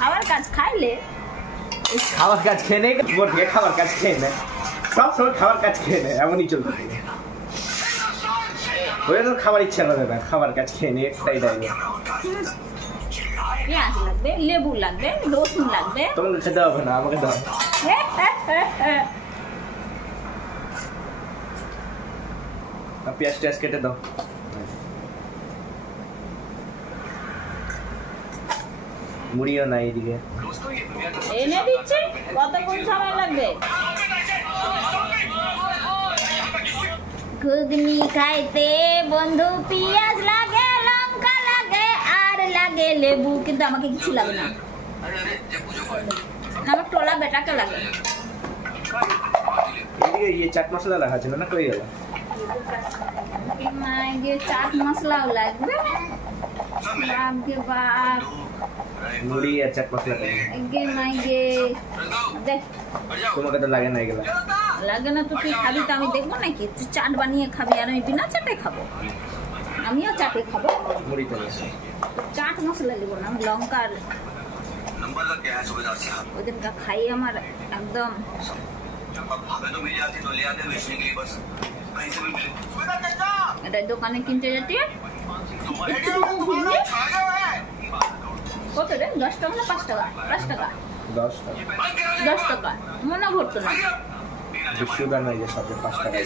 খাবার কাজ খাইলে খাবার কাজ খেয়ে নেই মোট দিয়ে খাবার কাজ খেয়ে নেয় সব সময় খাবার কাজ খেয়ে নেয় এমনই চলতে ওই তো খাবার ইচ্ছা করে না খাবার কাজ খেয়ে নেই একটাই ডাইনি পেঁয়াজ লাগবে লেবু লাগবে রসুন লাগবে তোমাকে খেতে হবে না আমাকে দাও পেঁয়াজ টেয়াজ কেটে দাও মুড়িও নাই এদিকে এনে দিচ্ছি কতক্ষণ সময় লাগবে ঘুগনি খাইতে বন্ধু পেঁয়াজ লাগে লঙ্কা লাগে আর লাগে লেবু কিন্তু আমাকে কিছু লাগে না আমার টোলা বেটাকে লাগে এদিকে ये চাট মশলা রাখা ছিল না কই গেল মাইগে চাট মশলাও লাগবে লাগবে বাপ মুড়ি আর চাট মশলা খাই গে মাইগে দেখ তোমাকে তো লাগে না এগুলো লাগে না তো তুই খাবি তো আমি দেখবো নাকি তুই চাট বানিয়ে খাবি আর আমি বিনা চাটে খাবো আমিও চাটে খাবো মুড়ি তো চাট মশলা দেবো না লঙ্কা ওদেরটা খাই আমার একদম এটা দোকানে কিনতে যেতে কত রে 10 টাকা না 5 টাকা 5 টাকা 10 টাকা মনে ভরতো না বিশুদার নাই যে সবে 5 টাকা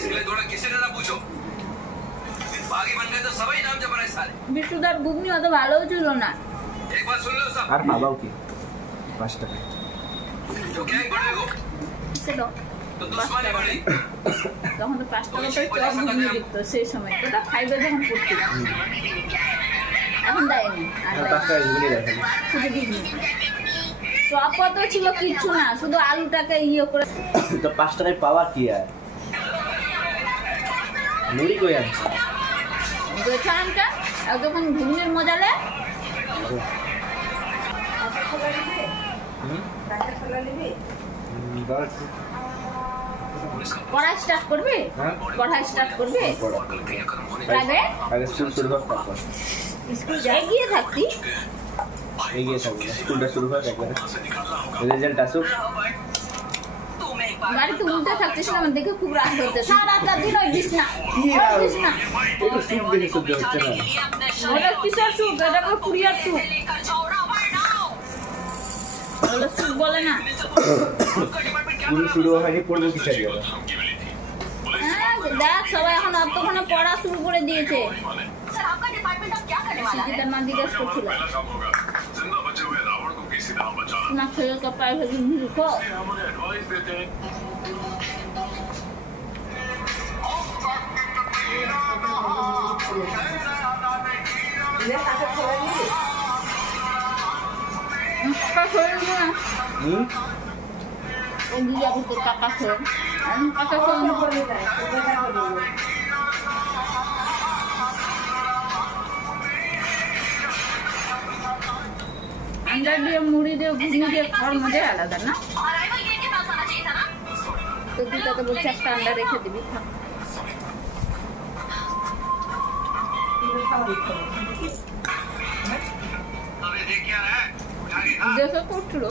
বিশুদার ঘুগনি অত ভালো ছিল না আর বাবাও কি 5 টাকা সেটা তখন তো 5 টাকা তো চপ ঘুগনি দিত সেই সময় তো 5 যখন পড়তো এখন দেয়নি আর 5 টাকা ঘুগনি রাখেন শুধু ঘুগনি চপ কত ছিল কিচ্ছু না শুধু আলুটাকে ইয়ে করে তো 5 টাকায় পাওয়া কি আর মুড়ি কই আনছ গোছানটা আর যখন ঘুগনির মজালে পড়া স্টার্ট করবে পড়া স্টার্ট করবে আগে শুরু হোক তারপর স্কুল যাই গিয়ে থাকতি এগিয়ে থাকবে স্কুলটা শুরু হোক একবারে রেজাল্ট আসুক বাড়িতে উল্টে থাকছিস না আমার দেখে খুব রাগ হচ্ছে সারাটা দিন ওই বিছনা একটু সুপ দেখে সহ্য হচ্ছে না ওটা কিসের সুপ এটা তো কুরিয়ার সুপ ওটা সুপ বলে না স্কুল শুরু হয়নি পড়বো কিসের জন্য দেখ সবাই এখন অতক্ষণে পড়া শুরু করে দিয়েছে সিকিটার মা জিজ্ঞেস করছিল না খেয়ে কপায় ভেবে মুখো dia butuh kakak kan kakak kan अंदर dia मुड़ी dia घुगनी dia खाओ मजा आलादा ना तो দুটা তো বলছে একটা अंडा রেখে দিবি খা দেখো করছিল